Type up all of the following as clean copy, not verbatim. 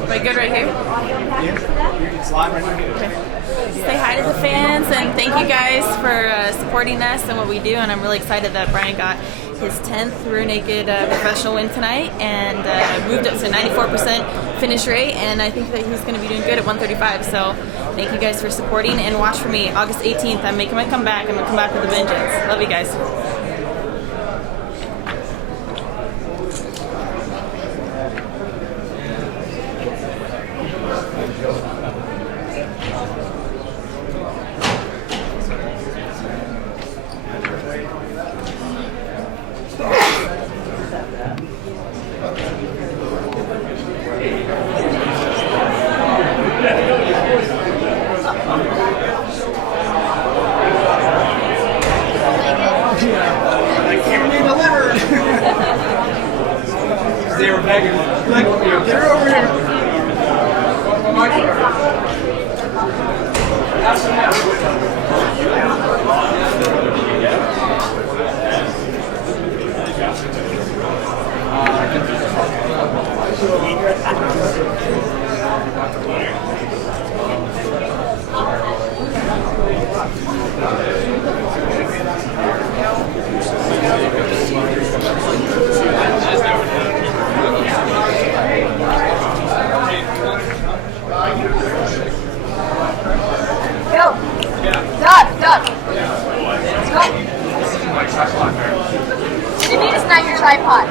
Am I good right here? Yeah, it's live right here. Okay. Say hi to the fans and thank you guys for supporting us and what we do. And I'm really excited that Bryant got his 10th rear naked professional win tonight and moved up to 94% finish rate. And I think that he's going to be doing good at 135. So thank you guys for supporting and watch for me August 18th. I'm making my comeback. I'm going to come back with a vengeance. Love you guys. They were begging, like, get her over here. Done. Let's go. What do you mean it's not your tripod?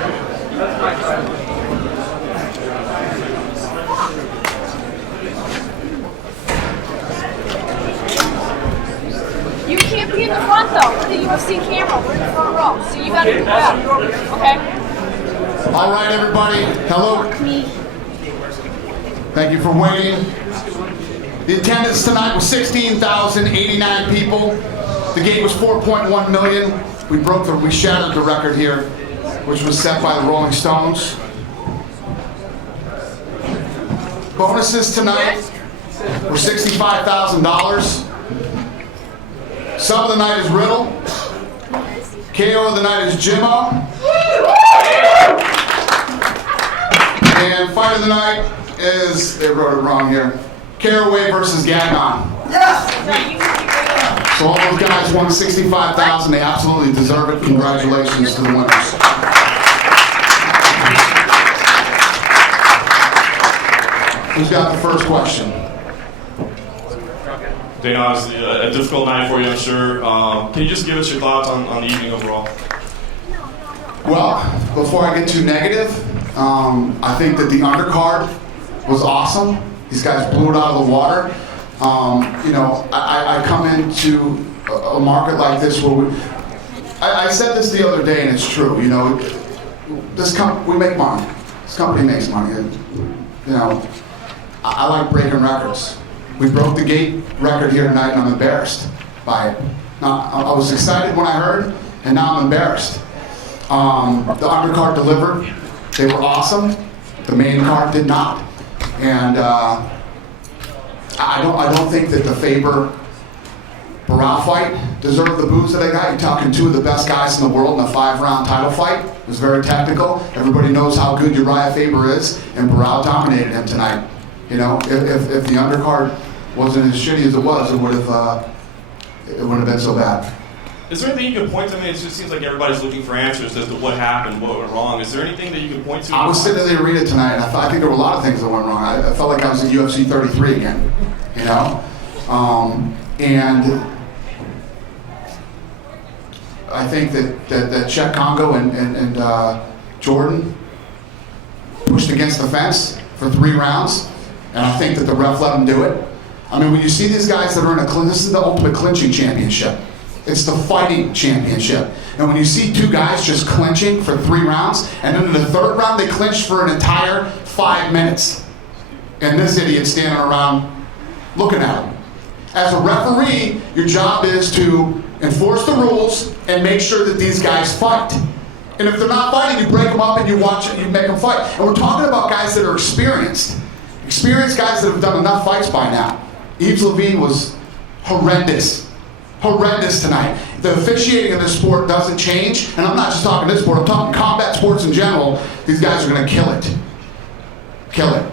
You can't be in the front though. The UFC camera, we're in the front row. So you gotta do that. Okay? All right, everybody. Hello. Thank you for waiting. The attendance tonight was 16,089 people. The gate was 4.1 million. We shattered the record here, which was set by the Rolling Stones. Bonuses tonight were $65,000. Sub of the night is Riddle. KO of the night is Jimmo. And fight of the night is, they wrote it wrong here, Caraway versus Gagnon. Yes! So all those guys won $65,000. They absolutely deserve it. Congratulations to the winners. Who's got the first question? Dana, obviously a difficult night for you, I'm sure. Can you just give us your thoughts on the evening overall? Well, before I get too negative, I think that the undercard was awesome. These guys blew it out of the water. You know, I come into a market like this where I said this the other day, and it's true. You know, we make money. This company makes money. You know, I like breaking records. We broke the gate record here tonight, and I'm embarrassed by it. Now, I was excited when I heard, and now I'm embarrassed. The undercard delivered. They were awesome. The main card did not. And I don't think that the Faber-Barao fight deserved the boots that they got. You're talking two of the best guys in the world in a 5-round title fight. It was very tactical. Everybody knows how good Uriah Faber is, and Barao dominated him tonight. You know, if the undercard wasn't as shitty as it was, it wouldn't have been so bad. Is there anything you can point to? I mean, it just seems like everybody's looking for answers as to what happened, what went wrong. Is there anything that you can point to? I was sitting in the arena tonight, and I think there were a lot of things that went wrong. I felt like I was in UFC 33 again, you know? And I think that Czech Congo and Jordan pushed against the fence for 3 rounds, and I think that the ref let them do it. I mean, when you see these guys that are in this is the ultimate clinching championship. It's the fighting championship. And when you see 2 guys just clinching for 3 rounds, and then in the 3rd round they clinched for an entire 5 minutes. And this idiot standing around looking at him. As a referee, your job is to enforce the rules and make sure that these guys fight. And if they're not fighting, you break them up and you watch it, you make them fight. And we're talking about guys that are experienced. Experienced guys that have done enough fights by now. Yves Levine was horrendous. Horrendous tonight. The officiating in this sport doesn't change, and I'm not just talking this sport, I'm talking combat sports in general. These guys are going to kill it. Kill it.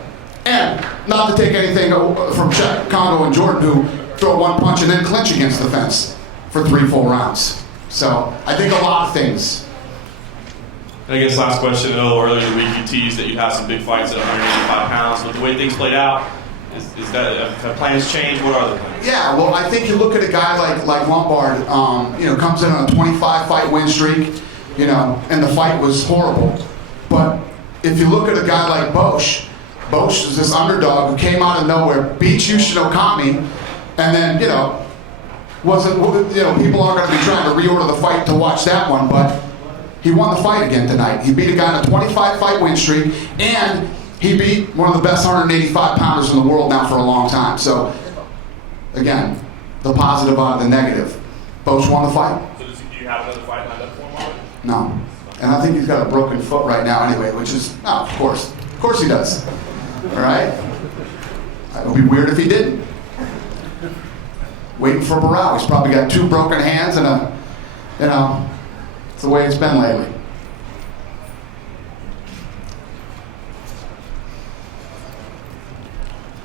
And not to take anything from Chet Congo and Jordan, who throw one punch and then clinch against the fence for 3 full rounds. So I think a lot of things. I guess last question. I know earlier in the week you teased that you have some big fights at 185 pounds. But the way things played out, is that have plans changed? What are the plans? Yeah, well, I think you look at a guy like Lombard, comes in on a 25-fight win streak, and the fight was horrible. But if you look at a guy like Bosch is this underdog who came out of nowhere, beat Yushin Okami, and then, people aren't going to be trying to reorder the fight to watch that one, but he won the fight again tonight. He beat a guy on a 25-fight win streak, and he beat one of the best 185-pounders in the world now for a long time. So, again, the positive out of the negative. Bosch won the fight? So do you have another fight lined up for him already? No. And I think he's got a broken foot right now anyway, which is, no, of course. Of course he does. All right? It would be weird if he didn't. Waiting for Barao. He's probably got 2 broken hands and it's the way it's been lately.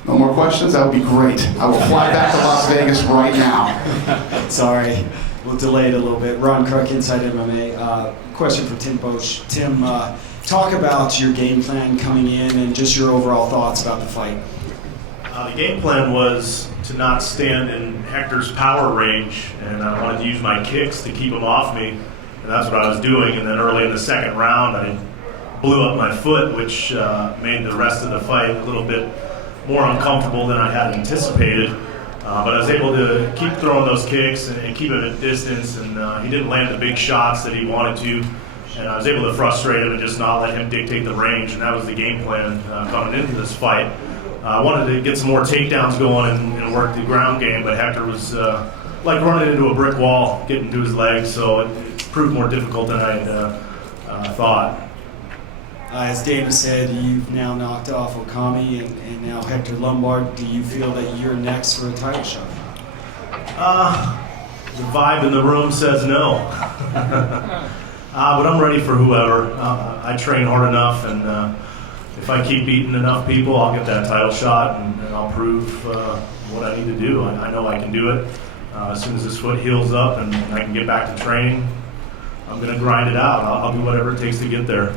No more questions? That would be great. I will fly back to Las Vegas right now. Sorry, we'll delay it a little bit. Ron Kruk, Inside MMA. Question for Tim Bosch. Tim, talk about your game plan coming in and just your overall thoughts about the fight. The game plan was to not stand in Hector's power range, and I wanted to use my kicks to keep him off me, and that's what I was doing. And then early in the second round, I blew up my foot, which made the rest of the fight a little bit more uncomfortable than I had anticipated. But I was able to keep throwing those kicks and keep him at distance, and he didn't land the big shots that he wanted to. And I was able to frustrate him and just not let him dictate the range, and that was the game plan coming into this fight. I wanted to get some more takedowns going and work the ground game, but Hector was like running into a brick wall, getting to his legs, so it proved more difficult than I had thought. As David said, you've now knocked off Okami and now Hector Lombard. Do you feel that you're next for a title shot? The vibe in the room says no. But I'm ready for whoever. I train hard enough, and if I keep beating enough people, I'll get that title shot, and I'll prove what I need to do. I know I can do it. As soon as this foot heals up and I can get back to training, I'm going to grind it out. I'll do whatever it takes to get there.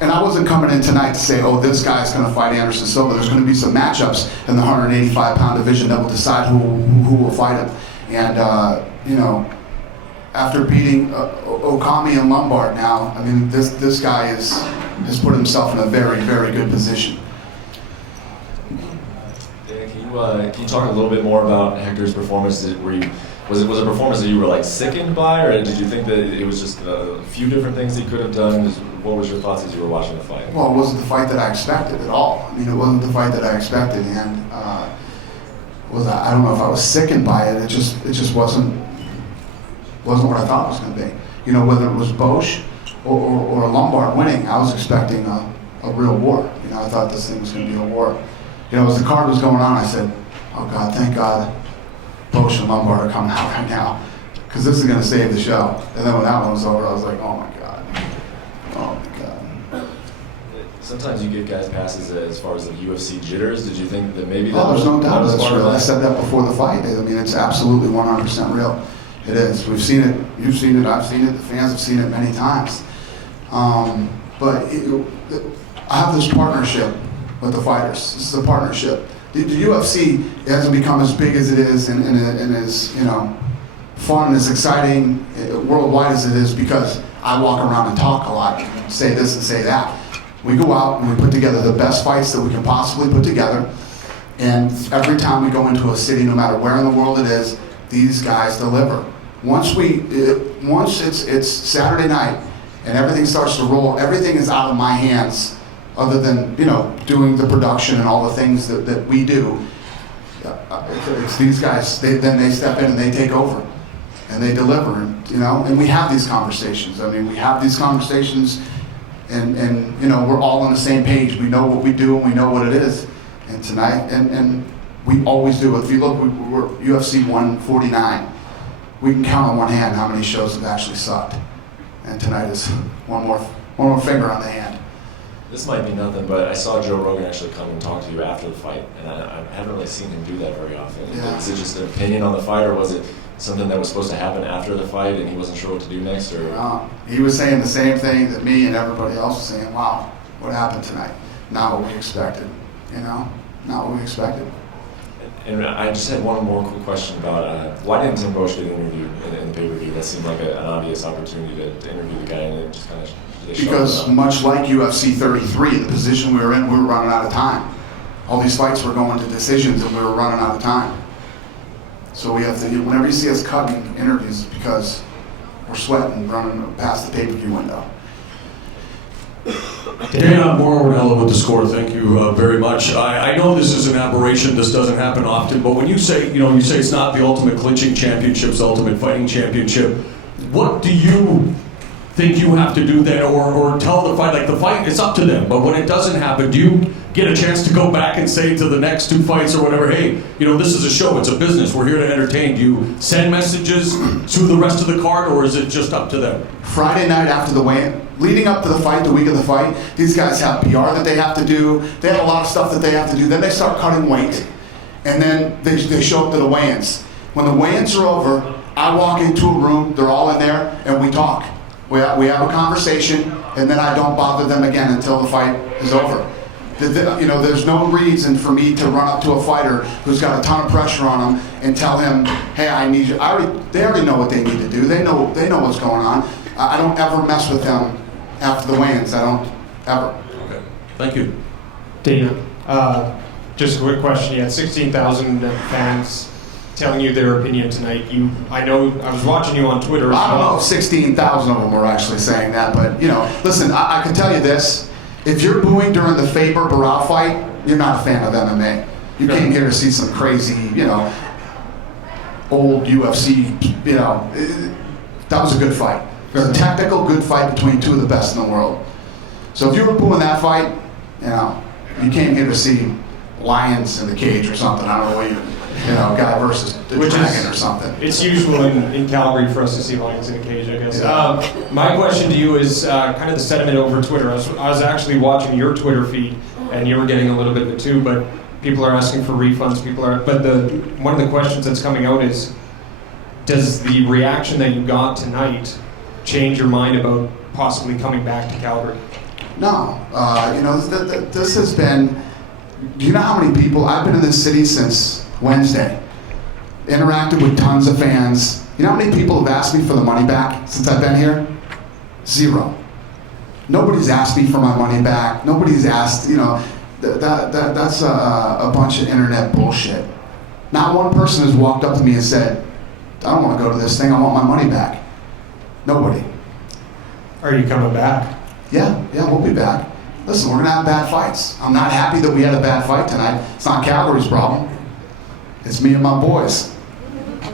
And I wasn't coming in tonight to say, this guy's going to fight Anderson Silva. There's going to be some matchups in the 185-pound division that will decide who will fight him. And, after beating Okami and Lombard now, I mean, this guy has put himself in a very, very good position. Dan, can you talk a little bit more about Hector's performance? Was it a performance that you were sickened by, or did you think that it was just a few different things he could have done? What was your thoughts as you were watching the fight? Well, it wasn't the fight that I expected at all. I mean, it wasn't the fight that I expected, and I don't know if I was sickened by it. It just wasn't what I thought it was going to be. Whether it was Bosch or Lombard winning, I was expecting a real war. I thought this thing was going to be a war. As the card was going on, I said, oh God, thank God Bosch and Lombard are coming out right now, because this is going to save the show. And then when that one was over, I was like, oh my God. Sometimes you get guys passes as far as the UFC jitters. Did you think that maybe that there's no doubt was that's part of real. that? I said that before the fight. I mean, it's absolutely 100% real. It is. We've seen it. You've seen it. I've seen it. The fans have seen it many times. But I have this partnership with the fighters. This is a partnership. The UFC hasn't become as big as it is and as fun and as exciting worldwide as it is because I walk around and talk a lot, say this and say that. We go out and we put together the best fights that we can possibly put together. And every time we go into a city, no matter where in the world it is, these guys deliver. Once it's Saturday night and everything starts to roll, everything is out of my hands other than, doing the production and all the things that we do. It's these guys, then they step in and they take over and they deliver, and we have these conversations. I mean, we have these conversations and we're all on the same page. We know what we do and we know what it is. And tonight, and we always do. If you look, we're UFC 149. We can count on one hand how many shows have actually sucked. And tonight is one more finger on the hand. This might be nothing, but I saw Joe Rogan actually come and talk to you after the fight, and I haven't really seen him do that very often. Yeah. Is it just an opinion on the fight, or was it something that was supposed to happen after the fight and he wasn't sure what to do next? Or He was saying the same thing that me and everybody else was saying. Wow, what happened tonight? Not what we expected. Not what we expected. And I just had one more quick question about why didn't Tim Boesch get interviewed in the pay-per-view? That seemed like an obvious opportunity to interview the guy, and it just kind of Because much like UFC 33, the position we were in, we were running out of time. All these fights were going to decisions, and we were running out of time. So we have to, whenever you see us cutting interviews, it's because we're sweating, running past the pay-per-view window. Dan Morwinella with the score. Thank you very much. I know this is an aberration. This doesn't happen often. But when you say, you say it's not the ultimate clinching championship, it's the ultimate fighting championship. What do you think you have to do then, or tell the fight, like the fight, it's up to them. But when it doesn't happen, do you get a chance to go back and say to the next 2 fights or whatever, hey, this is a show, it's a business, we're here to entertain. Do you send messages to the rest of the card, or is it just up to them? Friday night after the weigh-in, leading up to the fight, the week of the fight, these guys have PR that they have to do. They have a lot of stuff that they have to do. Then they start cutting weight, and then they show up to the weigh-ins. When the weigh-ins are over, I walk into a room, they're all in there, and we talk. We have a conversation, and then I don't bother them again until the fight is over. There's no reason for me to run up to a fighter who's got a ton of pressure on him and tell him, hey, I need you. They already know what they need to do. They know what's going on. I don't ever mess with them after the weigh-ins. I don't ever. Okay. Thank you. Dana, just a quick question. You had 16,000 fans telling you their opinion tonight. I know I was watching you on Twitter as well. I don't know if 16,000 of them were actually saying that, but listen, I can tell you this: if you're booing during the Faber-Barao fight, you're not a fan of MMA. You came here to see some crazy, old UFC. That was a good fight. It was a technical, good fight between two of the best in the world. So if you were booing that fight, you came here to see lions in the cage or something. I don't know what guy versus the dragon or something. It's usual in Calgary for us to see lions in a cage, I guess. Yeah. My question to you is kind of the sentiment over Twitter. I was actually watching your Twitter feed, and you were getting a little bit of it too, but people are asking for refunds. One of the questions that's coming out is, does the reaction that you got tonight change your mind about possibly coming back to Calgary? No. This has been, do you know how many people, I've been in this city since Wednesday, interacted with tons of fans. You know how many people have asked me for the money back since I've been here? 0. Nobody's asked me for my money back. Nobody's asked, that's a bunch of internet bullshit. Not one person has walked up to me and said, I don't want to go to this thing, I want my money back. Nobody. Are you coming back? Yeah, we'll be back. Listen, we're going to have bad fights. I'm not happy that we had a bad fight tonight. It's not Calgary's problem. It's me and my boys.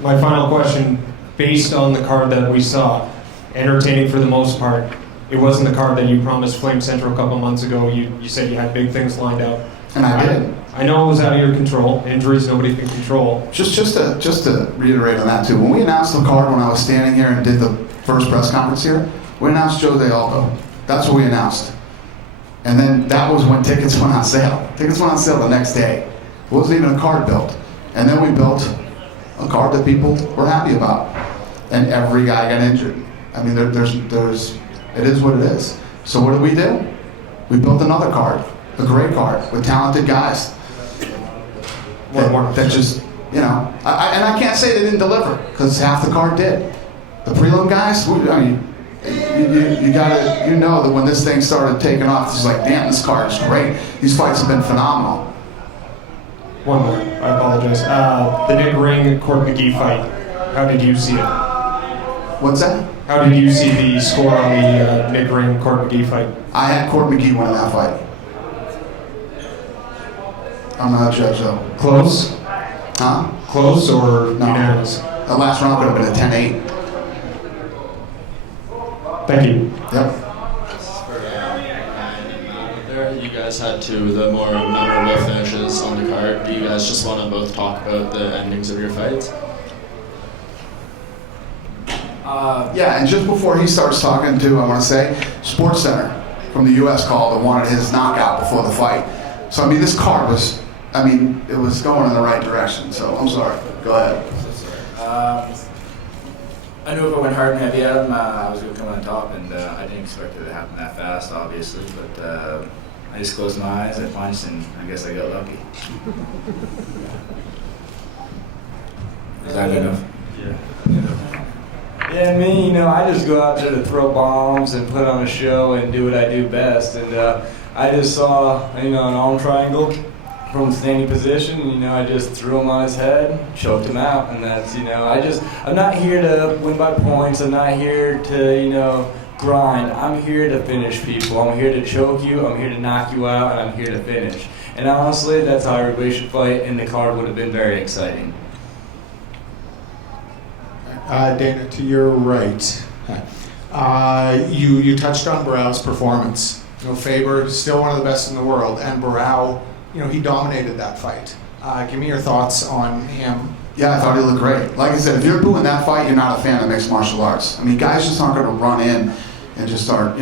My final question, based on the card that we saw, entertaining for the most part, it wasn't the card that you promised Flame Central a couple months ago. You said you had big things lined out. And I did. I know it was out of your control. Injuries nobody can control. Just to reiterate on that too, when we announced the card, when I was standing here and did the first press conference here, we announced Jose Aldo. That's what we announced. And then that was when tickets went on sale. Tickets went on sale the next day. It wasn't even a card built. And then we built a card that people were happy about. And every guy got injured. I mean, it is what it is. So what did we do? We built another card, a great card with talented guys. That just, and I can't say they didn't deliver, because half the card did. The prelim guys, you gotta, that when this thing started taking off, it's like, damn, this card is great. These fights have been phenomenal. One more, I apologize. The Nick Ring, Court McGee fight, how did you see it? What's that? How did you see the score on the Nick Ring, Court McGee fight? I had Court McGee winning that fight. I'm not a judge though. Close? Huh? Close or no. Unanimous? The last round would have been a 10-8. Thank you. Yep. You guys had two of the more memorable finishes on the card. Do you guys just want to both talk about the endings of your fights? Yeah, and just before he starts talking too, I want to say, SportsCenter. from the U.S. called and wanted his knockout before the fight. So, I mean, this card was, I mean, it was going in the right direction. So, I'm sorry. Go ahead. I knew if I went hard and heavy at him, I was going to come on top, and I didn't expect it to happen that fast, obviously. But I just closed my eyes, I punched, and I guess I got lucky. Is that good enough? Yeah, me, I just go out there to throw bombs and put on a show and do what I do best. And I just saw, an arm triangle from standing position. I just threw him on his head, choked him out, and that's, I'm not here to win by points. I'm not here to, grind. I'm here to finish people. I'm here to choke you. I'm here to knock you out, and I'm here to finish. And honestly, that's how everybody should fight, and the card would have been very exciting. Dana, to your right, you touched on Barrow's performance. Faber, still one of the best in the world, and Barrow, he dominated that fight. Give me your thoughts on him. Yeah, I thought he looked great. Like I said, if you're booing that fight, you're not a fan of mixed martial arts. I mean, guys just aren't going to run in and just start,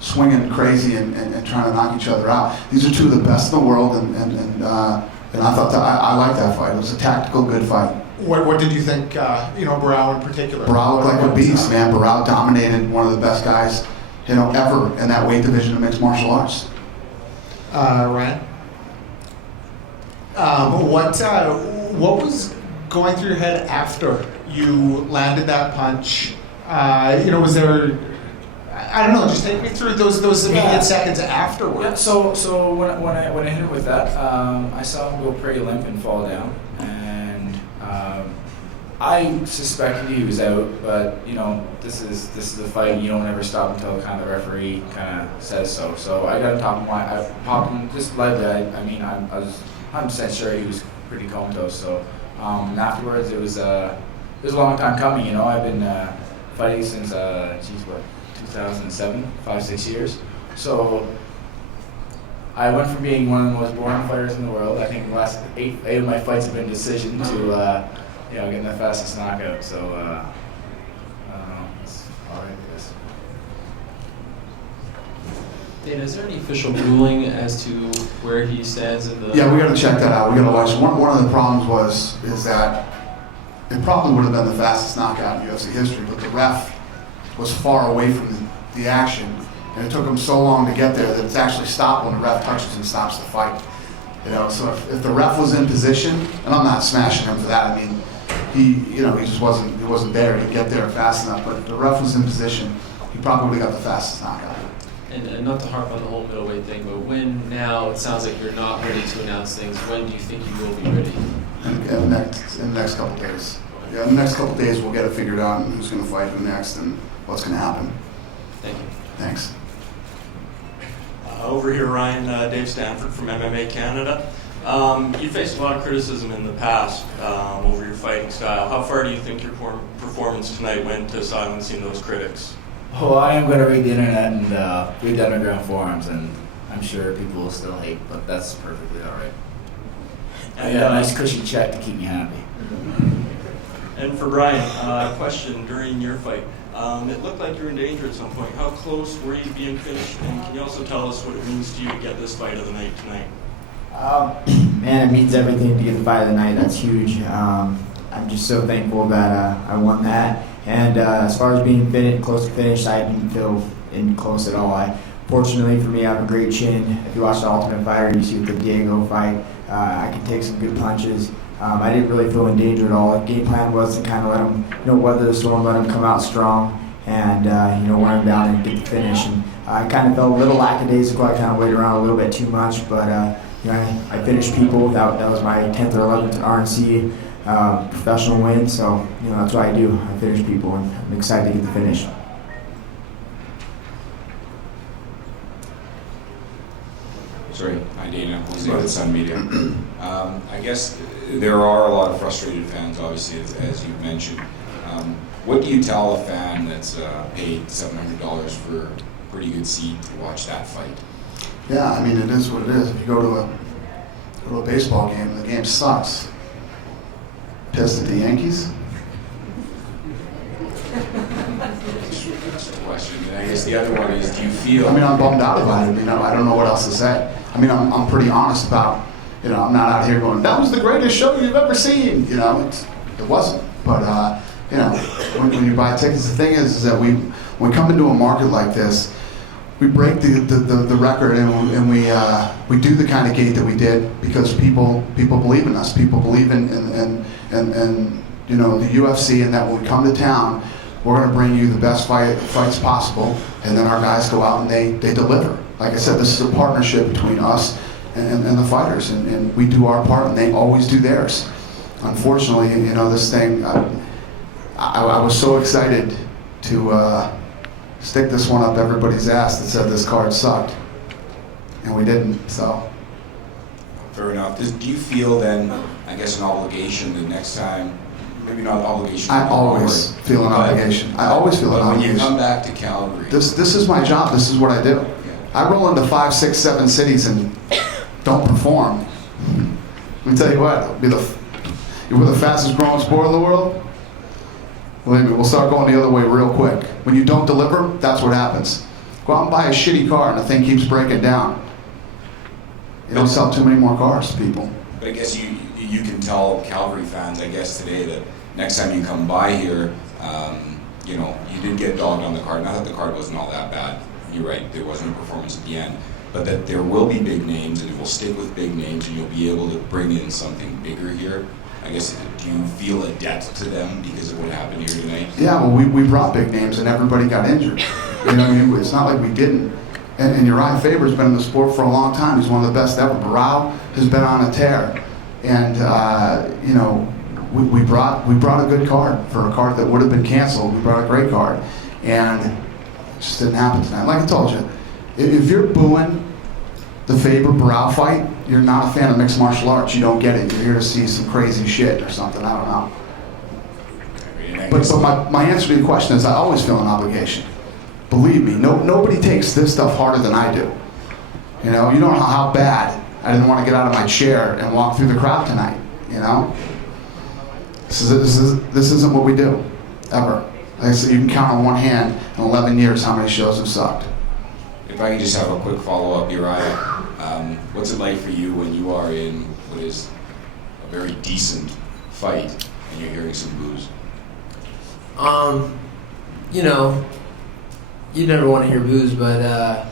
swinging crazy and trying to knock each other out. These are two of the best in the world, and I thought I liked that fight. It was a tactical, good fight. What did you think, Barrow in particular? Barrow looked like a beast, man. Barrow dominated, one of the best guys, ever in that weight division of mixed martial arts. Ryan? What was going through your head after you landed that punch? Was there, I don't know, just take me through those immediate seconds afterwards. Yeah, so when I hit him with that, I saw him go pretty limp and fall down, and I suspected he was out, but this is a fight. You don't ever stop until kind of the referee kind of says so. So I got on top of him. I popped him just lightly. I was 100% sure he was pretty comatose. So afterwards, it was a long time coming. I've been fighting since 2007, 5-6 years. So I went from being one of the most boring fighters in the world. I think the last eight of my fights have been decision to getting the fastest knockout. So I don't know. It's all right, I guess. Dana, is there any official ruling as to where he stands in the? Yeah, we got to check that out. We got to watch. One of the problems is that it probably would have been the fastest knockout in UFC history, but the ref was far away from the action, and it took him so long to get there that it's actually stopped when the ref touches and stops the fight. So if the ref was in position, and I'm not smashing him for that. I mean, he just wasn't there to get there fast enough. But if the ref was in position, he probably got the fastest knockout. And not to harp on the whole middleweight thing, but when now it sounds like you're not ready to announce things. When do you think you will be ready? In the next couple of days. Yeah, in the next couple of days we'll get it figured out and who's going to fight who next and what's going to happen. Thank you. Thanks. Over here, Ryan, Dave Stanford from MMA Canada. You faced a lot of criticism in the past over your fighting style. How far do you think your performance tonight went to silencing those critics? Well, I am going to read the internet and read the underground forums, and I'm sure people will still hate, but that's perfectly all right. I got a nice cushy check to keep me happy. And for Bryant, a question during your fight. It looked like you were in danger at some point. How close were you to being finished? And can you also tell us what it means to you to get this fight of the night tonight? Man, it means everything to get the fight of the night. That's huge. I'm just so thankful that I won that. And as far as being close to finish, I didn't feel close at all. Fortunately for me, I have a great chin. If you watch The Ultimate Fighter, you see with the Diego fight, I can take some good punches. I didn't really feel in danger at all. The game plan was to kind of let him, weather the storm, let him come out strong, and wear him down and get the finish. And I kind of felt a little lackadaisical. I kind of waited around a little bit too much, but I finished people. That was my 10th or 11th RNC professional win. So that's what I do. I finish people, and I'm excited to get the finish. Sorry, hi Dana, Jose with Sun Media. I guess there are a lot of frustrated fans, obviously, as you've mentioned. What do you tell a fan that's paid $700 for a pretty good seat to watch that fight? Yeah, I mean, it is what it is. If you go to a baseball game and the game sucks, pissed at the Yankees? That's the question. And I guess the other one is, do you feel? I mean, I'm bummed out about it. I don't know what else to say. I mean, I'm pretty honest about. I'm not out here going, that was the greatest show you've ever seen. It wasn't. But when you buy tickets, the thing is that when we come into a market like this, we break the record and we do the kind of gate that we did because people believe in us. People believe in the UFC, and that when we come to town, we're going to bring you the best fights possible, and then our guys go out and they deliver. Like I said, this is a partnership between us and the fighters, and we do our part, and they always do theirs. Unfortunately, this thing, I was so excited to stick this one up everybody's ass that said this card sucked, and we didn't, so. Fair enough. Do you feel then, I guess, an obligation the next time? Maybe not obligation. I always feel an obligation. I always feel an obligation. When you come back to Calgary. This is my job. This is what I do. Yeah. I roll into 5, 6, 7 cities and don't perform. Let me tell you what, we're the fastest growing sport in the world. Believe me, we'll start going the other way real quick. When you don't deliver, that's what happens. Go out and buy a shitty car and the thing keeps breaking down. You don't sell too many more cars, people. But I guess you can tell Calgary fans, I guess, today that next time you come by here, you did get dogged on the card. Not that the card wasn't all that bad. You're right, there wasn't a performance at the end. But that there will be big names, and it will stick with big names, and you'll be able to bring in something bigger here. I guess, do you feel a debt to them because of what happened here tonight? Yeah, well, we brought big names, and everybody got injured. It's not like we didn't. And Uriah Faber's been in the sport for a long time. He's one of the best ever. Barao has been on a tear. And, we brought a good card for a card that would have been canceled. We brought a great card. And it just didn't happen tonight. Like I told you, if you're booing the Faber-Barao fight, you're not a fan of mixed martial arts. You don't get it. You're here to see some crazy shit or something. I don't know. But my answer to your question is I always feel an obligation. Believe me, nobody takes this stuff harder than I do. You don't know how bad I didn't want to get out of my chair and walk through the crowd tonight. This isn't what we do, ever. Like I said, you can count on one hand in 11 years how many shows have sucked. If I could just have a quick follow-up, Uriah. What's it like for you when you are in what is a very decent fight and you're hearing some boos? You never want to hear boos, but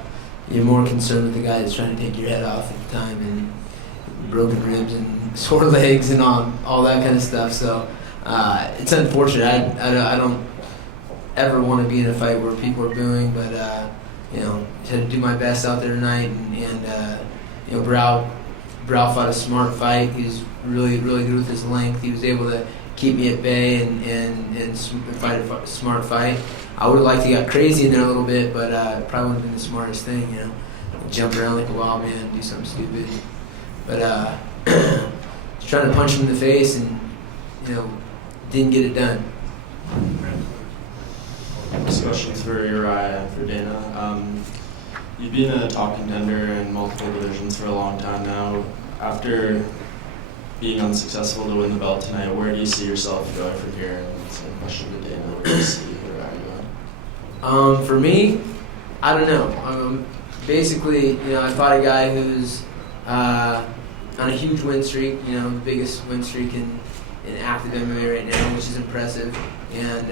you're more concerned with the guy that's trying to take your head off at the time, and broken ribs and sore legs and all that kind of stuff. So it's unfortunate. I don't ever want to be in a fight where people are booing, but had to do my best out there tonight, and Barao fought a smart fight. He was really good with his length. He was able to keep me at bay and fight a smart fight. I would have liked to get crazy in there a little bit, but it probably wouldn't have been the smartest thing, jump around like a wild man, do something stupid. But just trying to punch him in the face and didn't get it done. This question's for Uriah and for Dana. You've been a top contender in multiple divisions for a long time now. After being unsuccessful to win the belt tonight, where do you see yourself going from here? And same question to Dana. Where do you see Uriah going? For me, I don't know. Basically, I fought a guy who's on a huge win streak. The biggest win streak in active MMA right now, which is impressive. And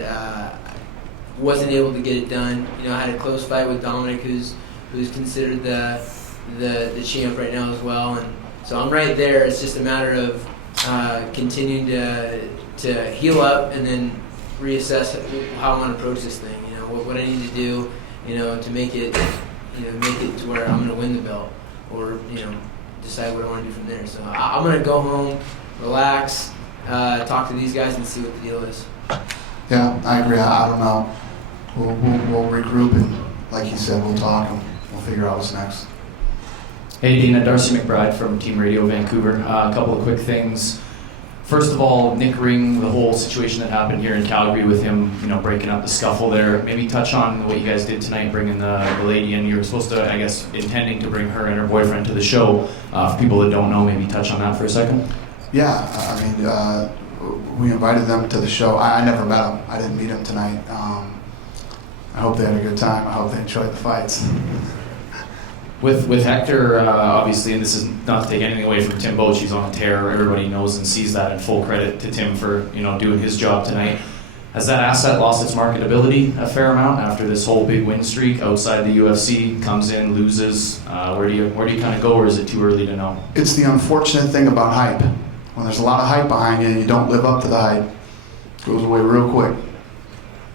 wasn't able to get it done. I had a close fight with Dominic, who's considered the champ right now as well. And so I'm right there. It's just a matter of continuing to heal up and then reassess how I want to approach this thing. What I need to do, to make it to where I'm going to win the belt, or decide what I want to do from there. So I'm going to go home, relax, talk to these guys, and see what the deal is. Yeah, I agree. I don't know. We'll regroup and, like you said, we'll talk and we'll figure out what's next. Hey, Dana, Darcy McBride from Team Radio Vancouver. A couple of quick things. First of all, Nick Ring, the whole situation that happened here in Calgary with him, breaking up the scuffle there. Maybe touch on what you guys did tonight, bringing the lady in. You were supposed to, I guess, intending to bring her and her boyfriend to the show. For people that don't know, maybe touch on that for a second. Yeah, we invited them to the show. I never met them. I didn't meet them tonight. I hope they had a good time. I hope they enjoyed the fights. With Hector, obviously, and this is not to take anything away from Tim Boetsch, he's on a tear. Everybody knows and sees that, and full credit to Tim for doing his job tonight. Has that asset lost its marketability a fair amount after this whole big win streak outside the UFC? Comes in, loses. Where do you kind of go, or is it too early to know? It's the unfortunate thing about hype. When there's a lot of hype behind you and you don't live up to the hype, it goes away real quick.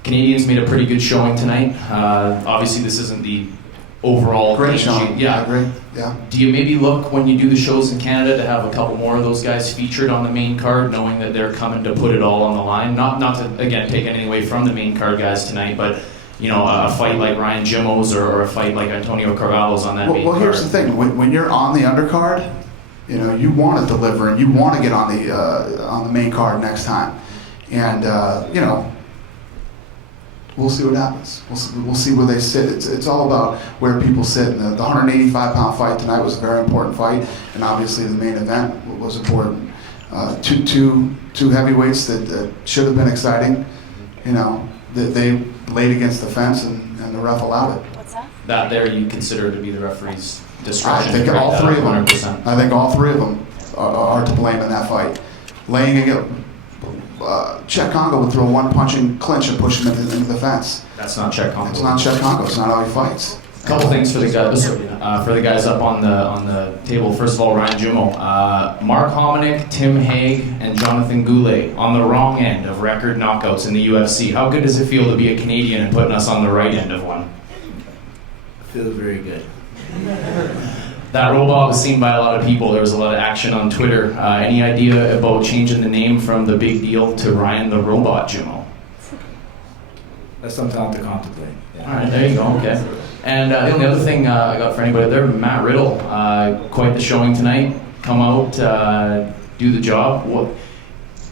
Canadians made a pretty good showing tonight. Obviously, this isn't the overall great showing. Yeah, great. Yeah. Do you maybe look when you do the shows in Canada to have a couple more of those guys featured on the main card, knowing that they're coming to put it all on the line? Not to again take anything away from the main card guys tonight, but a fight like Ryan Jimmo's or a fight like Antonio Carvalho's on that main card. Well, here's the thing: when you're on the undercard, you want to deliver and you want to get on the main card next time, and we'll see what happens. We'll see where they sit. It's all about where people sit. And the 185-pound fight tonight was a very important fight, and obviously the main event was important. Two heavyweights that should have been exciting. That they laid against the fence, and the ref allowed it. What's that? That there you consider to be the referee's discretion. I think all three of them. 100%. I think all three of them are to blame in that fight. Laying against. Chet Congo would throw one punching clinch and push him into the fence. That's not Chet Congo. It's not Chet Congo. It's not how he fights. A couple things for the guys up on the table. First of all, Ryan Jimmo, Mark Hominick, Tim Hague, and Jonathan Goulet on the wrong end of record knockouts in the UFC. How good does it feel to be a Canadian and putting us on the right end of one? It feels very good. That robot was seen by a lot of people. There was a lot of action on Twitter. Any idea about changing the name from The Big Deal to Ryan the Robot Jimmo? That's something I'll have to contemplate. All right, there you go. Okay. And the only other thing I got for anybody there, Matt Riddle, quite the showing tonight. Come out, do the job. What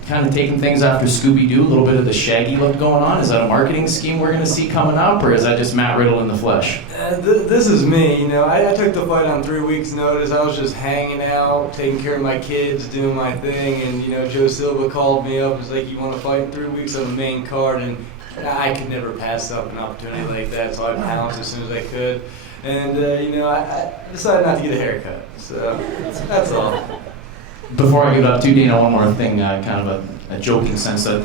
kind of taking things after Scooby-Doo? A little bit of the Shaggy look going on. Is that a marketing scheme we're going to see coming up, or is that just Matt Riddle in the flesh? This is me. I took the fight on 3 weeks' notice. I was just hanging out, taking care of my kids, doing my thing, and Joe Silva called me up and was like, "You want to fight in 3 weeks on the main card?" And I could never pass up an opportunity like that, so I pounced as soon as I could. And I decided not to get a haircut. So that's all. Before I give it up to Dana, one more thing, kind of a joking sense. A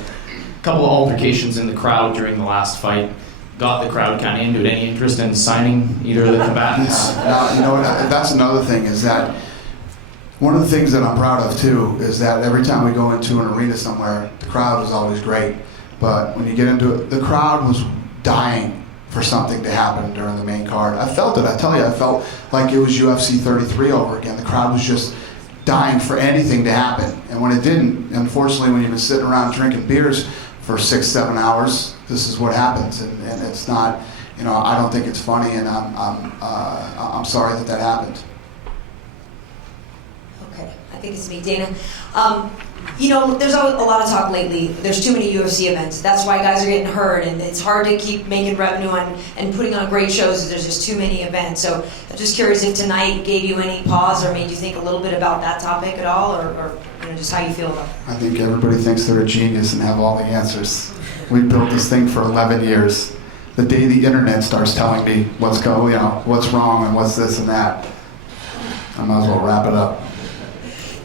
couple of altercations in the crowd during the last fight got the crowd kind of into it. Any interest in signing either of the combatants? That's another thing, is that one of the things that I'm proud of too is that every time we go into an arena somewhere, the crowd is always great. But when you get into it, the crowd was dying for something to happen during the main card. I felt it. I tell you, I felt like it was UFC 33 over again. The crowd was just dying for anything to happen. And when it didn't, unfortunately, when you've been sitting around drinking beers for 6-7 hours, this is what happens. And it's not, I don't think it's funny, and I'm sorry that happened. Okay, I think it's me, Dana. There's a lot of talk lately. There's too many UFC events. That's why guys are getting hurt, and it's hard to keep making revenue and putting on great shows. There's just too many events. So I'm just curious if tonight gave you any pause or made you think a little bit about that topic at all, or just how you feel about it. I think everybody thinks they're a genius and have all the answers. We built this thing for 11 years. The day the internet starts telling me what's wrong and what's this and that, I might as well wrap it up.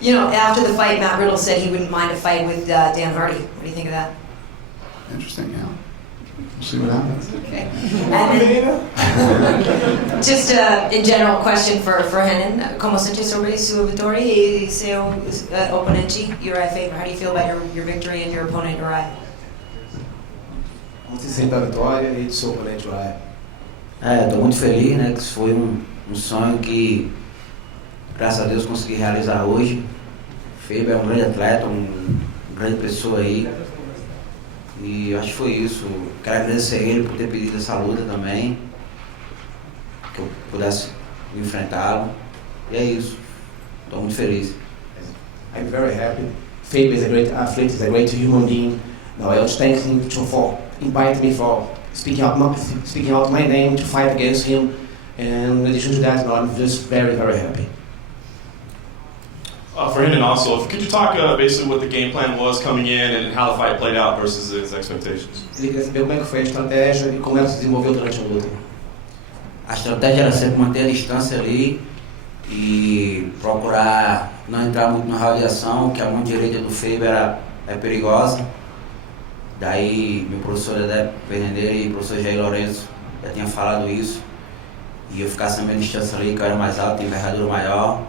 After the fight, Matt Riddle said he wouldn't mind a fight with Dan Hardy. What do you think of that? Interesting, yeah. We'll see what happens. Okay. And just in general question for Henan. Como sente sobre sua vitória e seu oponente, Uriah Faber? How do you feel about your victory and your opponent, Uriah? Como se sente a vitória e do seu oponente, Uriah? Estou muito feliz, né? Que isso foi sonho que, graças a Deus, consegui realizar hoje. Faber é grande atleta, grande pessoa aí. E acho que foi isso. Quero agradecer a ele por ter pedido essa luta também, que eu pudesse enfrentá-lo. E é isso. Estou muito feliz. I'm very happy. Faber is a great athlete, is a great human being. Now I also thank him for inviting me, for speaking out my name to fight against him. And in addition to that, I'm just very, very happy. For Hendon also, could you talk basically what the game plan was coming in and how the fight played out versus his expectations? Ele queria saber como é que foi a estratégia e como ela se desenvolveu durante a luta. A estratégia era sempre manter a distância ali e procurar não entrar muito no round de ação, que a mão direita do Faber é perigosa. Daí meu professor Dedé Fernandes e o professor Jair Lourenço já tinham falado isso. E eu ficar sempre a distância ali, que eu era mais alto, envergadura maior.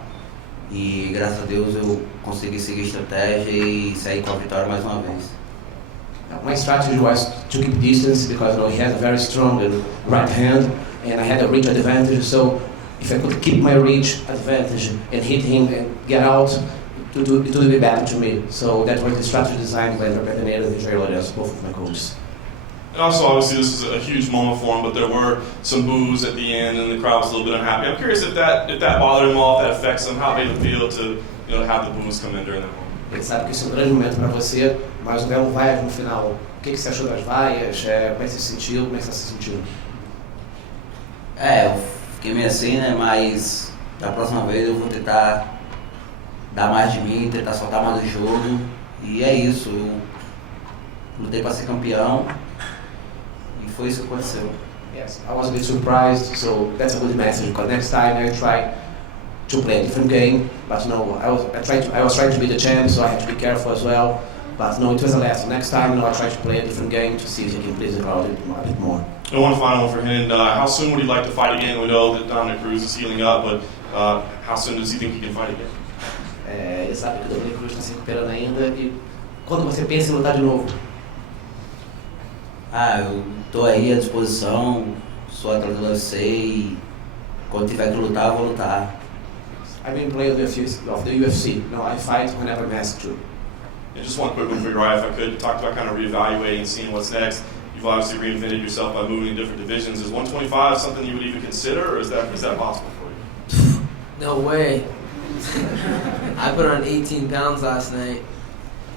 E graças a Deus eu consegui seguir a estratégia e sair com a vitória mais uma vez. My strategy was to keep distance because he has a very strong right hand and I had a reach advantage. So if I could keep my reach advantage and hit him and get out, it would be better to me. So that was the strategy designed by André Pederneiras and Jair Lourenço, both of my coaches. And also, obviously, this is a huge moment for him, but there were some boos at the end, and the crowd was a little bit unhappy. I'm curious if that bothered him all, if that affects him, how big a deal to have the boos come in during that moment. Ele sabe que esse é um grande momento para você, mas o duelo vai no final. O que você achou das vaias? Como é que você se sentiu? Como é que você está se sentindo? Eu fiquei meio assim, né? Mas da próxima vez eu vou tentar dar mais de mim, tentar soltar mais o jogo. E é isso. Eu lutei para ser campeão. Foi isso que aconteceu. Yes, I was a bit surprised, so that's a good message. Because next time I try to play a different game, but no, I was trying to be the champ, so I had to be careful as well. But no, it was a lesson. Next time, I try to play a different game to see if I can please the crowd a bit more. And one final one for him. How soon would he like to fight again? We know that Dominic Cruz is healing up, but how soon does he think he can fight again? Ele sabe que o Dominic Cruz está se recuperando ainda e quando você pensa em lutar de novo? Eu estou aí à disposição, sou atleta do UFC e quando tiver que lutar, eu vou lutar. I've been playing of the UFC. No, I fight whenever I'm asked to. And just one quick one for Uriah, if I could. You talked about kind of reevaluating and seeing what's next. You've obviously reinvented yourself by moving in different divisions. Is 125 something you would even consider, or is that possible for you? No way. I put on 18 pounds last night,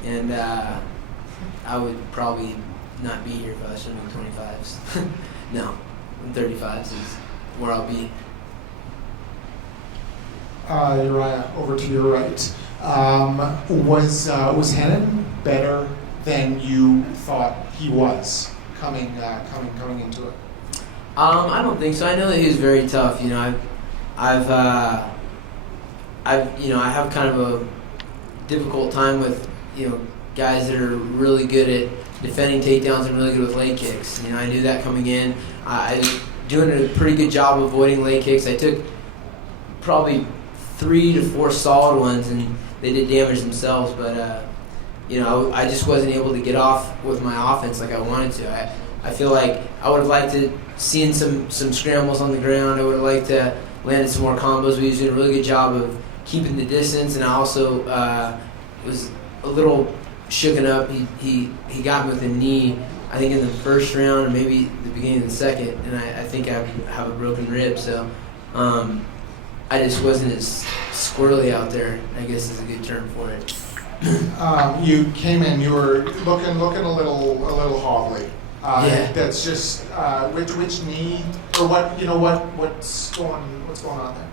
and I would probably not be here if I was doing 25s. No, 35s is where I'll be. Uriah, over to your right. Was Hendon better than you thought he was coming into it? I don't think so. I know that he was very tough. You know, I have kind of a difficult time with guys that are really good at defending takedowns and really good with leg kicks. You know, I knew that coming in. I was doing a pretty good job avoiding leg kicks. I took probably 3 to 4 solid ones, and they did damage themselves. But I just wasn't able to get off with my offense like I wanted to. I feel like I would have liked to seen some scrambles on the ground. I would have liked to landed some more combos. We did a really good job of keeping the distance, and I also was a little shooken up. He got me with a knee, I think in the first round or maybe the beginning of the second, and I think I have a broken rib. So I just wasn't as squirrely out there, I guess is a good term for it. You came in, you were looking a little hobbly. Yeah. That's just which knee or what's going on there?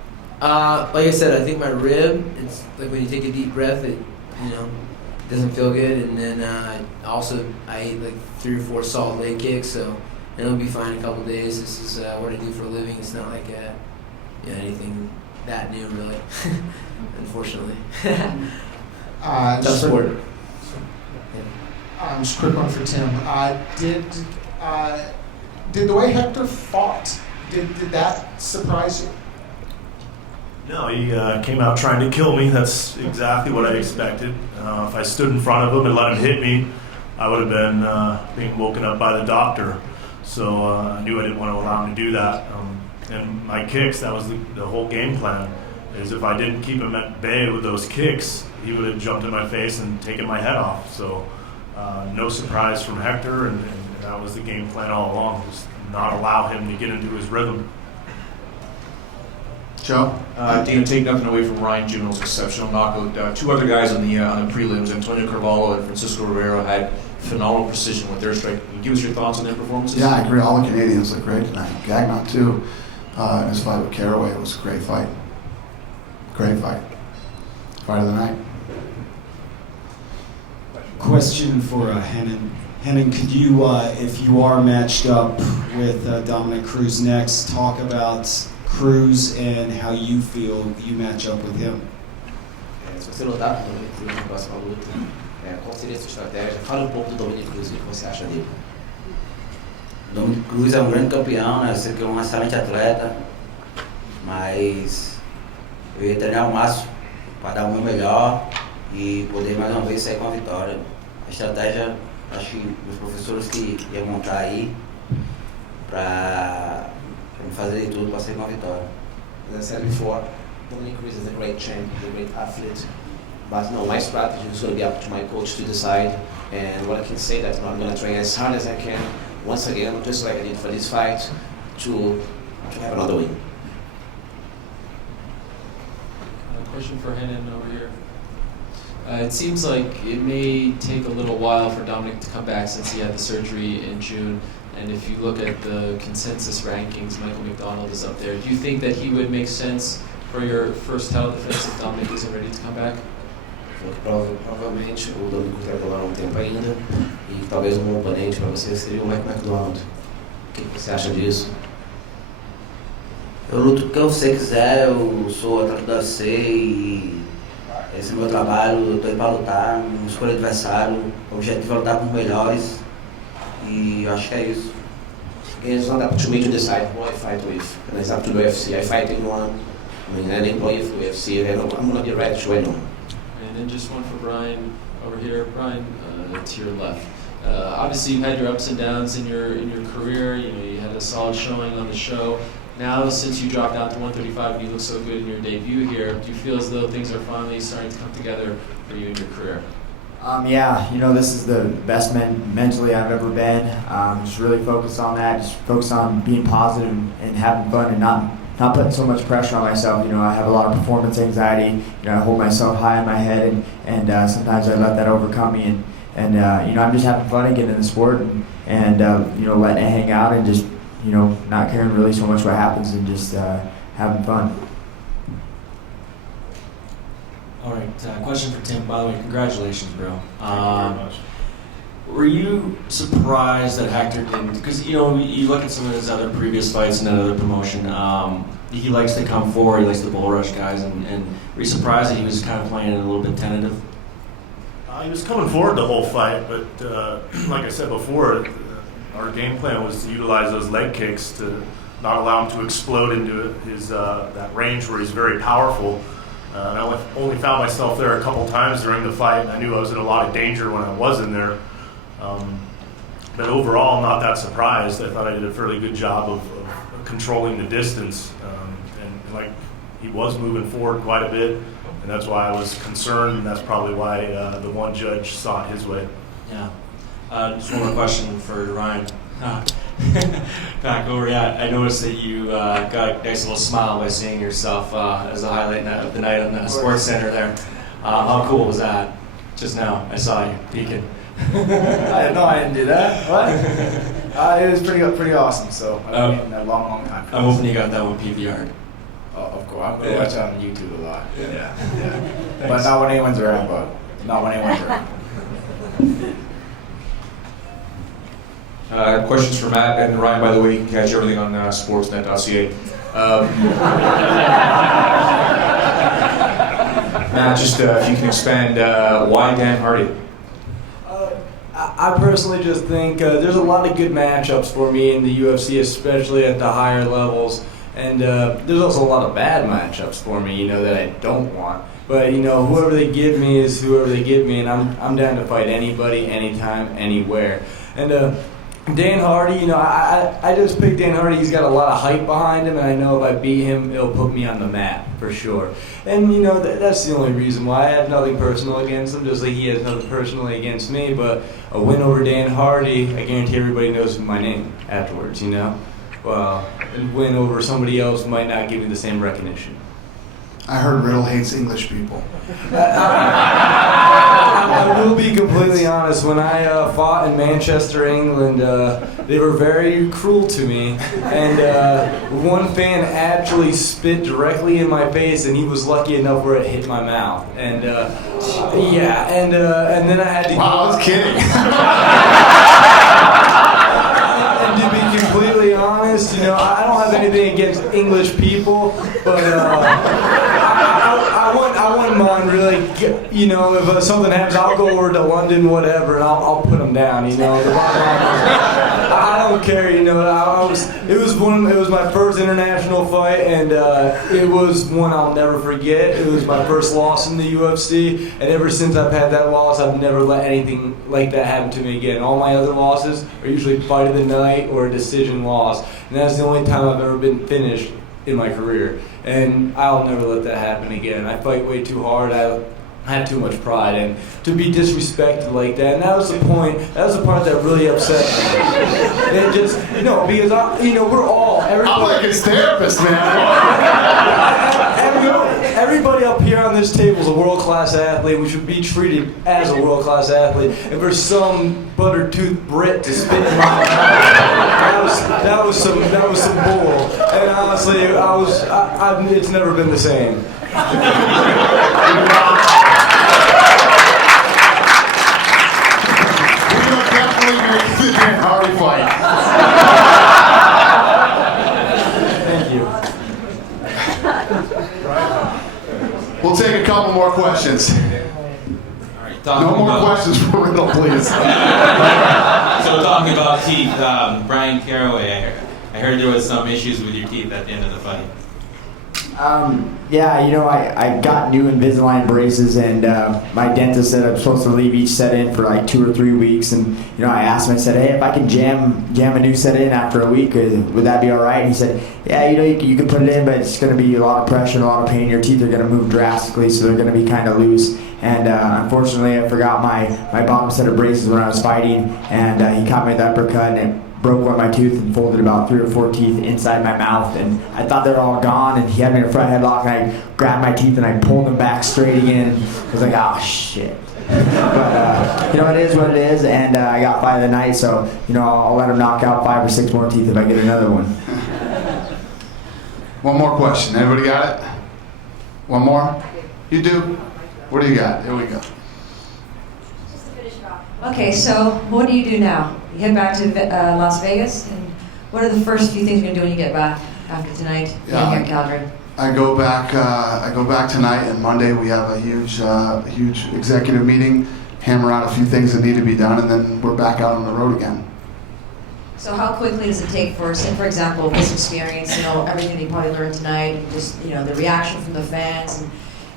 Like I said, I think my rib. It's like when you take a deep breath, it doesn't feel good, and then I ate like 3 or 4 solid leg kicks, so it'll be fine in a couple days. This is what I do for a living. It's not like anything that new, really. Unfortunately. Tough sport. Just a quick one for Tim. Did the way Hector fought, did that surprise you? No, he came out trying to kill me. That's exactly what I expected. If I stood in front of him and let him hit me, I would have been being woken up by the doctor. So I knew I didn't want to allow him to do that. And my kicks, that was the whole game plan, is if I didn't keep him at bay with those kicks, he would have jumped in my face and taken my head off. So no surprise from Hector, and that was the game plan all along, just not allow him to get into his rhythm. Joe? Dana, take nothing away from Ryan Juno's exceptional knockout. 2 other guys on the prelims, Antonio Carvalho and Francisco Rivera, had phenomenal precision with their strike. Can you give us your thoughts on their performances? Yeah, I agree. All the Canadians look great tonight. Gagnon, too. In his fight with Caraway, it was a great fight. Great fight. As fight of the night. Question for Henan. Henan, could you, if you are matched up with Dominic Cruz next, talk about Cruz and how you feel you match up with him? Se você lutar com o Dominic Cruz na próxima luta, qual seria a sua estratégia? Fala pouco do Dominic Cruz, o que você acha dele? Dominic Cruz é grande campeão, né? Eu sei que é excelente atleta, mas eu ia treinar ao máximo para dar o meu melhor e poder mais uma vez sair com a vitória. A estratégia, acho que os professores que iam montar aí para me fazer de tudo para sair com a vitória. As I said before, Dominic Cruz is a great champ, he's a great athlete, but no, my strategy is going to be up to my coach to decide. And what I can say that I'm going to train as hard as I can, once again, just like I did for this fight, to have another win. Question for Henan over here. It seems like it may take a little while for Dominic to come back since he had the surgery in June. And if you look at the consensus rankings, Michael McDonald is up there. Do you think that he would make sense for your first title defense if Dominic isn't ready to come back? Provavelmente o Dominic vai demorar tempo ainda e talvez um oponente para você seria o Mike McDonald. O que você acha disso? Eu luto porque você quiser, eu sou atleta da UFC e esse é o meu trabalho, eu estou aí para lutar, não escolho adversário, o objetivo é lutar com os melhores e eu acho que é isso. It's not up to me to decide who I fight with, and it's up to the UFC. I fight anyone, I mean, an employee of the UFC, and I'm going to be ready to anyone. And then just one for Brian over here. Brian, to your left. Obviously, you've had your ups and downs in your career. You know, you had a solid showing on the show. Now, since you dropped down to 135 and you look so good in your debut here, do you feel as though things are finally starting to come together for you in your career? Yeah, you know, this is the best mentally I've ever been. Just really focused on that, just focused on being positive and having fun and not putting so much pressure on myself. You know, I have a lot of performance anxiety. You know, I hold myself high in my head and sometimes I let that overcome me. And you know, I'm just having fun again in the sport and you know, letting it hang out and just, you know, not caring really so much what happens and just having fun. All right, question for Tim. By the way, congratulations, bro. Thank you very much. Were you surprised that Hector didn't? Because, you know, you look at some of his other previous fights in another promotion, he likes to come forward, he likes to bull rush guys, and were you surprised that he was kind of playing it a little bit tentative? He was coming forward the whole fight, but like I said before, our game plan was to utilize those leg kicks to not allow him to explode into his that range where he's very powerful. And I only found myself there a couple times during the fight, and I knew I was in a lot of danger when I was in there. But overall, I'm not that surprised. I thought I did a fairly good job of controlling the distance. And like, he was moving forward quite a bit, and that's why I was concerned, and that's probably why the one judge saw it his way. Yeah. Just one more question for Ryan. Back over, I noticed that you got a nice little smile by seeing yourself as a highlight of the night on the Sports Center there. How cool was that? Just now, I saw you peeking. I didn't do that. What? It was pretty awesome. So I've been a long time. I'm hoping you got that one PVR'd. Oh, of course. I'm gonna watch it on YouTube a lot. Yeah. But not when anyone's around. Questions for Matt and Ryan, by the way. You can catch everything on sportsnet.ca. Matt, just if you can expand, why Dan Hardy? I personally just think there's a lot of good matchups for me in the UFC, especially at the higher levels. And there's also a lot of bad matchups for me, you know, that I don't want. But, you know, whoever they give me is whoever they give me, and I'm down to fight anybody, anytime, anywhere. And Dan Hardy, you know, I just picked Dan Hardy. He's got a lot of hype behind him, and I know if I beat him, it'll put me on the map for sure. And, you know, that's the only reason why. I have nothing personal against him, just like he has nothing personally against me. But a win over Dan Hardy, I guarantee everybody knows my name afterwards, you know? Well, a win over somebody else might not give me the same recognition. I heard Riddle hates English people. I will be completely honest. When I fought in Manchester, England, they were very cruel to me, and one fan actually spit directly in my face, and he was lucky enough where it hit my mouth. And and then I had to. Wow, I was kidding. And to be completely honest, I don't have anything against English people, but I wouldn't mind really, if something happens, I'll go over to London, whatever, and I'll put them down, I don't care, it was my first international fight, and it was one I'll never forget. It was my first loss in the UFC, and ever since I've had that loss, I've never let anything like that happen to me again. All my other losses are usually fight of the night or a decision loss, and that's the only time I've ever been finished in my career, and I'll never let that happen again. I fight way too hard. I had too much pride, and to be disrespected like that, and that was the point. That was the part that really upset me. And just because we're all everybody. I'm like his therapist, man. Everybody up here on this table is a world-class athlete. We should be treated as a world-class athlete. And for some butter-toothed Brit to spit in my mouth, that was some bull. And honestly, it's never been the same. Hardy fight. Thank you. We'll take a couple more questions. All right, No more questions for Riddle, please. So talking about teeth, Brian Caraway, I heard there was some issues with your teeth at the end of the fight. I got new Invisalign braces, and my dentist said I'm supposed to leave each set in for like 2 or 3 weeks. And I asked him, I said, hey, if I can jam a new set in after a week, would that be all right? And he said, yeah, you can put it in, but it's going to be a lot of pressure and a lot of pain. Your teeth are going to move drastically, so they're going to be kind of loose. And unfortunately, I forgot my bottom set of braces when I was fighting, and he caught me with the uppercut, and it broke one of my tooth and folded about 3 or 4 teeth inside my mouth, and I thought they were all gone, and he had me in a front headlock, and I grabbed my teeth and I pulled them back straight again. I was like, oh shit. But it is what it is, and I got fight of the night, so I'll let him knock out 5 or 6 more teeth if I get another one. One more question. Everybody got it? One more? You do? What do you got? Here we go. Okay, so what do you do now? You head back to Las Vegas, and what are the first few things you're gonna do when you get back after tonight here in Calgary? I go back tonight, and Monday we have a huge executive meeting, hammer out a few things that need to be done, and then we're back out on the road again. So how quickly does it take for example, this experience, everything that you probably learned tonight, and just, the reaction from the fans, and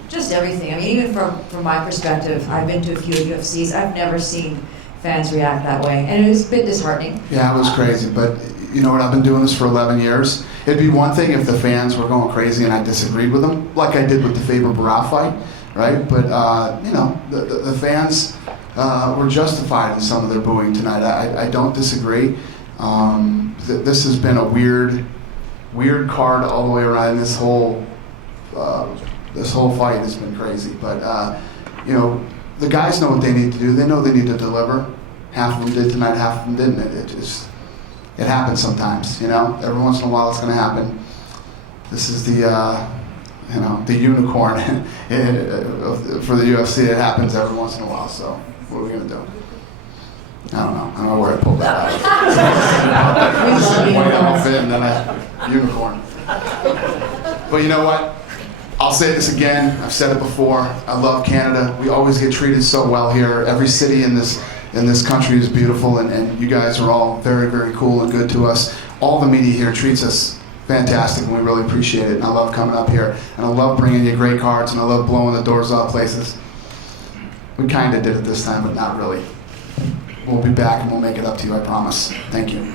just everything. I mean, even from my perspective, I've been to a few UFCs, I've never seen fans react that way, and it was a bit disheartening. Yeah, it was crazy, but you know what, I've been doing this for 11 years. It'd be one thing if the fans were going crazy and I disagreed with them, like I did with the Faber-Barra fight, right? But, the fans were justified in some of their booing tonight. I don't disagree. This has been a weird card all the way around. This whole fight has been crazy, but the guys know what they need to do. They know they need to deliver. Half of them did tonight, half of them didn't. It happens sometimes, Every once in a while it's going to happen. This is the unicorn for the UFC. It happens every once in a while, so what are we going to do? I don't know where I pulled that out. White outfit and then a unicorn. But you know what? I'll say this again. I've said it before. I love Canada. We always get treated so well here. Every city in this country is beautiful, and you guys are all very, very cool and good to us. All the media here treats us fantastic, and we really appreciate it. And I love coming up here, and I love bringing you great cards, and I love blowing the doors off places. We kind of did it this time, but not really. We'll be back, and we'll make it up to you, I promise. Thank you.